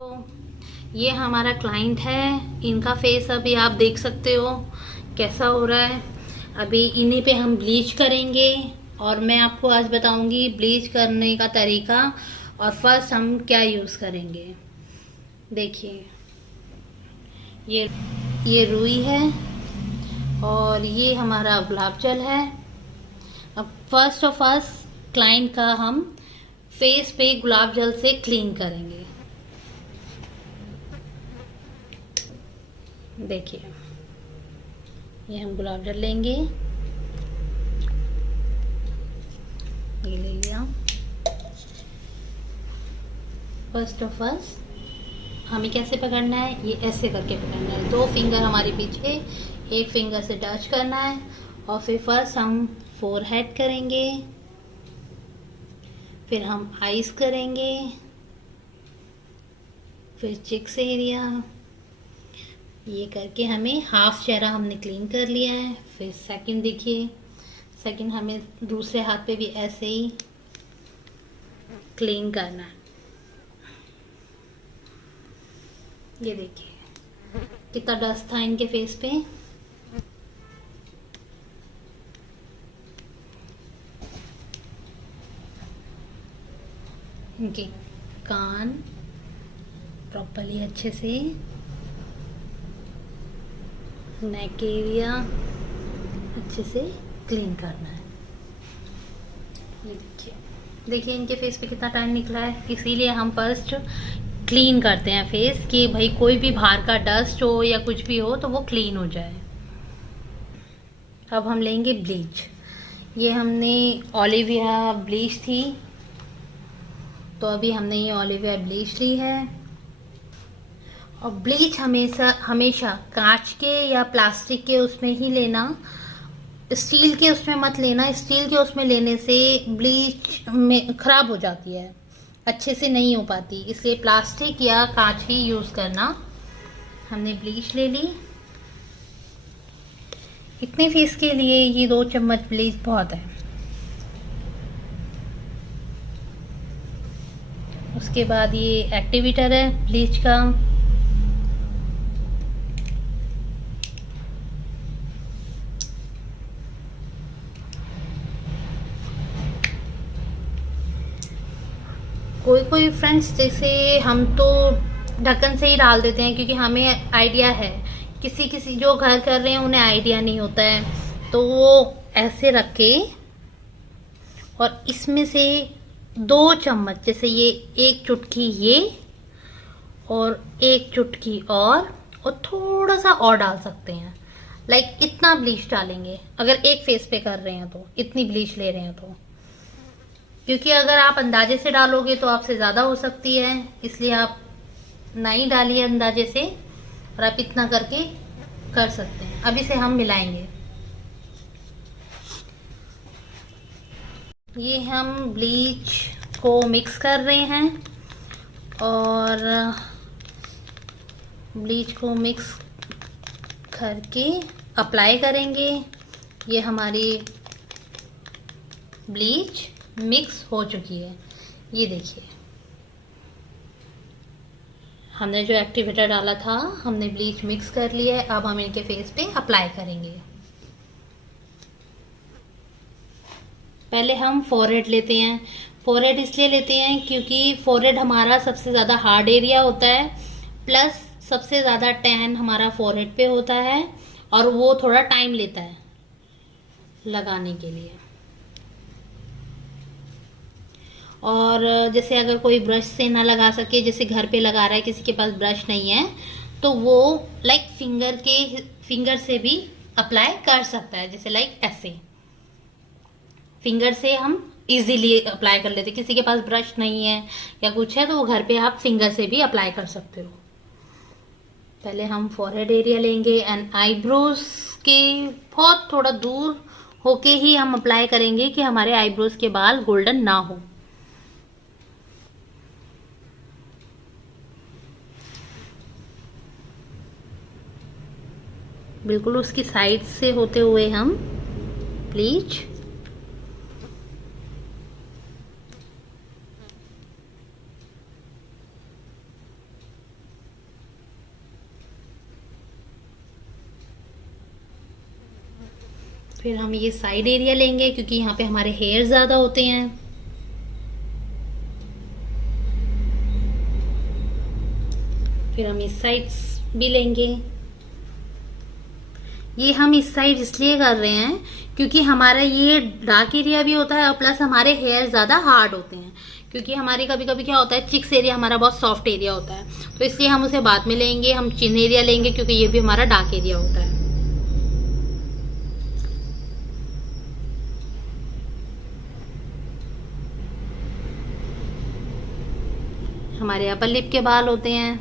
तो ये हमारा क्लाइंट है। इनका फेस अभी आप देख सकते हो कैसा हो रहा है। अभी इन्हीं पे हम ब्लीच करेंगे और मैं आपको आज बताऊंगी ब्लीच करने का तरीका और फर्स्ट हम क्या यूज करेंगे। देखिए ये ये रुई है और ये हमारा गुलाब जल है। अब फर्स्ट ऑफ फर्स्ट क्लाइंट का हम फेस पे गुलाब जल से क्लीन करेंगे। देखिए ये हम गुलाब जल लेंगे, ये ले लिया। फर्स्ट ऑफ फर्स्ट हमें कैसे पकड़ना है, ये ऐसे करके पकड़ना है। 2 फिंगर हमारे पीछे, 1 फिंगर से टच करना है और फिर फर्स्ट हम फोरहेड करेंगे, फिर हम आईज करेंगे, फिर चिक्स एरिया। ये करके हमें हाफ चेहरा हमने क्लीन कर लिया है। फिर सेकंड देखिए, सेकंड हमें दूसरे हाथ पे भी ऐसे ही क्लीन करना है। ये देखिए कितना डस्ट था इनके फेस पे। इनके कान प्रॉपर्ली अच्छे से, नेक एरिया अच्छे से क्लीन करना है। ये देखिए देखिए इनके फेस पे कितना टाइम निकला है। इसीलिए हम फर्स्ट क्लीन करते हैं फेस कि भाई कोई भी बाहर का डस्ट हो या कुछ भी हो तो वो क्लीन हो जाए। अब हम लेंगे ब्लीच। ये हमने ओलिविया ब्लीच थी, तो अभी हमने ये ओलिविया ब्लीच ली है। और ब्लीच हमेशा हमेशा कांच के या प्लास्टिक के उसमें ही लेना, स्टील के उसमें मत लेना। स्टील के उसमें लेने से ब्लीच में खराब हो जाती है, अच्छे से नहीं हो पाती। इसलिए प्लास्टिक या कांच ही यूज करना। हमने ब्लीच ले ली। इतने फेस के लिए ये 2 चम्मच ब्लीच बहुत है। उसके बाद ये एक्टिवेटर है ब्लीच का। कोई कोई फ्रेंड्स जैसे हम तो ढक्कन से ही डाल देते हैं क्योंकि हमें आइडिया है। किसी किसी जो घर कर रहे हैं उन्हें आइडिया नहीं होता है, तो वो ऐसे रख के और इसमें से 2 चम्मच, जैसे ये 1 चुटकी ये और 1 चुटकी और थोड़ा सा और डाल सकते हैं। लाइक इतना ब्लीच डालेंगे अगर एक फेस पे कर रहे हैं तो, इतनी ब्लीच ले रहे हैं तो। क्योंकि अगर आप अंदाजे से डालोगे तो आपसे ज्यादा हो सकती है, इसलिए आप नहीं डालिए अंदाजे से, और आप इतना करके कर सकते हैं। अब इसे हम मिलाएंगे। ये हम ब्लीच को मिक्स कर रहे हैं और ब्लीच को मिक्स करके अप्लाई करेंगे। ये हमारी ब्लीच मिक्स हो चुकी है। ये देखिए हमने जो एक्टिवेटर डाला था, हमने ब्लीच मिक्स कर लिया है। अब हम इनके फेस पे अप्लाई करेंगे। पहले हम फोरहेड लेते हैं। फोरहेड इसलिए लेते हैं क्योंकि फोरहेड हमारा सबसे ज्यादा हार्ड एरिया होता है, प्लस सबसे ज्यादा टैन हमारा फोरहेड पे होता है और वो थोड़ा टाइम लेता है लगाने के लिए। और जैसे अगर कोई ब्रश से ना लगा सके, जैसे घर पे लगा रहा है, किसी के पास ब्रश नहीं है, तो वो लाइक फिंगर से भी अप्लाई कर सकता है। जैसे लाइक ऐसे फिंगर से हम इजीली अप्लाई कर लेते। किसी के पास ब्रश नहीं है या कुछ है तो वो घर पे आप फिंगर से भी अप्लाई कर सकते हो। पहले हम फॉरहेड एरिया लेंगे एंड आईब्रोज के बहुत थोड़ा दूर होके ही हम अप्लाई करेंगे कि हमारे आईब्रोज के बाल गोल्डन ना हो। बिल्कुल उसकी साइड से होते हुए हम ब्लीच फिर हम ये साइड एरिया लेंगे क्योंकि यहाँ पे हमारे हेयर ज्यादा होते हैं। फिर हम इस साइड भी लेंगे। ये हम इस साइड इसलिए कर रहे हैं क्योंकि हमारा ये डार्क एरिया भी होता है और प्लस हमारे हेयर ज्यादा हार्ड होते हैं, क्योंकि हमारे कभी कभी क्या होता है चिक्स एरिया हमारा बहुत सॉफ्ट एरिया होता है, तो इसलिए हम उसे बाद में लेंगे। हम चिन एरिया लेंगे क्योंकि ये भी हमारा डार्क एरिया होता है। हमारे अपर लिप के बाल होते हैं।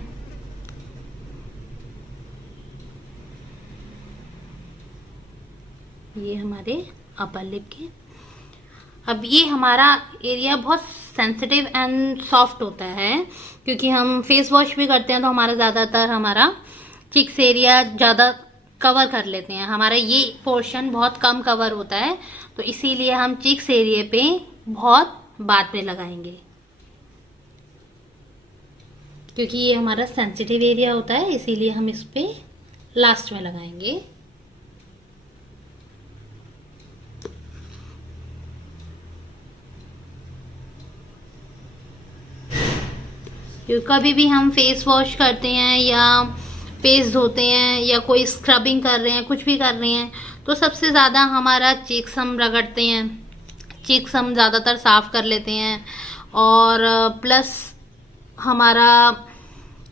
ये हमारे अपर लिप के। अब ये हमारा एरिया बहुत सेंसिटिव एंड सॉफ्ट होता है क्योंकि हम फेस वॉश भी करते हैं, तो हमारा ज्यादातर हमारा चिक्स एरिया ज्यादा कवर कर लेते हैं। हमारा ये पोर्शन बहुत कम कवर होता है, तो इसीलिए हम चिक्स एरिया पे बहुत बाद में लगाएंगे क्योंकि ये हमारा सेंसिटिव एरिया होता है, इसीलिए हम इस पे लास्ट में लगाएंगे। कभी भी हम फेस वॉश करते हैं या फेस धोते हैं या कोई स्क्रबिंग कर रहे हैं, कुछ भी कर रहे हैं, तो सबसे ज्यादा हमारा चीक्स हम रगड़ते हैं, चीक्स हम ज्यादातर साफ कर लेते हैं, और प्लस हमारा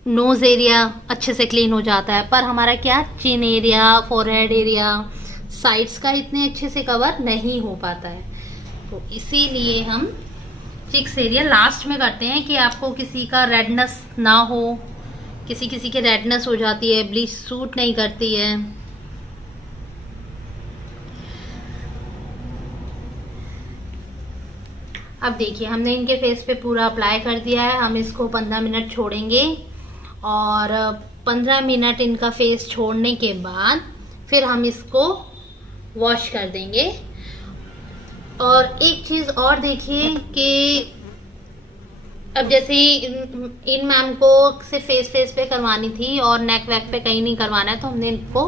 नोज एरिया अच्छे से क्लीन हो जाता है। पर हमारा क्या चिन एरिया, फोरहेड एरिया, साइड्स का इतने अच्छे से कवर नहीं हो पाता है, तो इसीलिए हम चिक्स एरिया लास्ट में करते हैं कि आपको किसी का रेडनेस ना हो। किसी किसी के रेडनेस हो जाती है, ब्लीच सूट नहीं करती है। अब देखिए हमने इनके फेस पे पूरा अप्लाई कर दिया है। हम इसको 15 मिनट छोड़ेंगे और 15 मिनट इनका फेस छोड़ने के बाद फिर हम इसको वॉश कर देंगे। और एक चीज और देखिए कि अब जैसे इन मैम को सिर्फ फेस पे करवानी थी और नेक वेक पे कहीं नहीं करवाना है, तो हमने इनको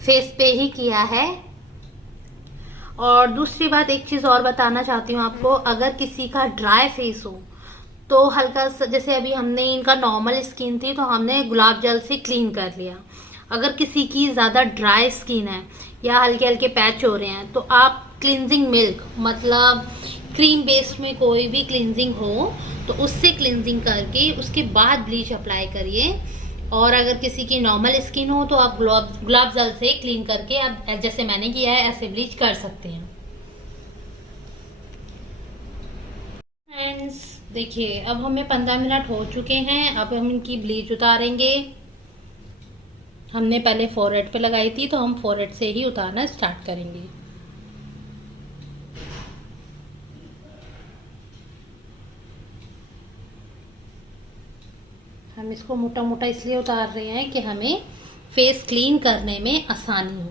फेस पे ही किया है। और दूसरी बात एक चीज और बताना चाहती हूँ आपको, अगर किसी का ड्राई फेस हो तो हल्का सा, जैसे अभी हमने इनका नॉर्मल स्किन थी तो हमने गुलाब जल से क्लीन कर लिया। अगर किसी की ज्यादा ड्राई स्किन है या हल्के हल्के पैच हो रहे हैं, तो आप क्लींजिंग मिल्क मतलब क्रीम बेस्ड में कोई भी क्लींजिंग हो तो उससे क्लींजिंग करके उसके बाद ब्लीच अप्लाई करिए। और अगर किसी की नॉर्मल स्किन हो तो आप गुलाब जल से क्लीन करके आप जैसे मैंने किया है ऐसे ब्लीच कर सकते हैं। फ्रेंड्स देखिए अब हमें 15 मिनट हो चुके हैं। अब हम इनकी ब्लीच उतारेंगे। हमने पहले फोरहेड पे लगाई थी तो हम फोरहेड से ही उतारना स्टार्ट करेंगे। हम इसको मोटा मोटा इसलिए उतार रहे हैं कि हमें फेस क्लीन करने में आसानी हो।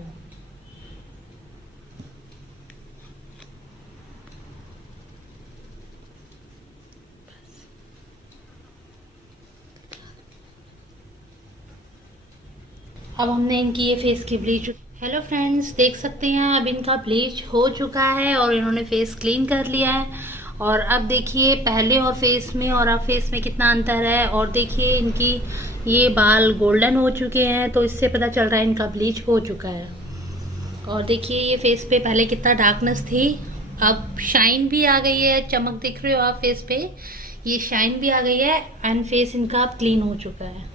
अब हमने इनकी ये फेस की ब्लीच, हेलो फ्रेंड्स देख सकते हैं अब इनका ब्लीच हो चुका है और इन्होंने फेस क्लीन कर लिया है। और अब देखिए पहले और फेस में और अब फेस में कितना अंतर है। और देखिए इनकी ये बाल गोल्डन हो चुके हैं, तो इससे पता चल रहा है इनका ब्लीच हो चुका है। और देखिए ये फेस पे पहले कितना डार्कनेस थी, अब शाइन भी आ गई है। चमक दिख रही हो आप फेस पे, ये शाइन भी आ गई है एंड फेस इनका क्लीन हो चुका है।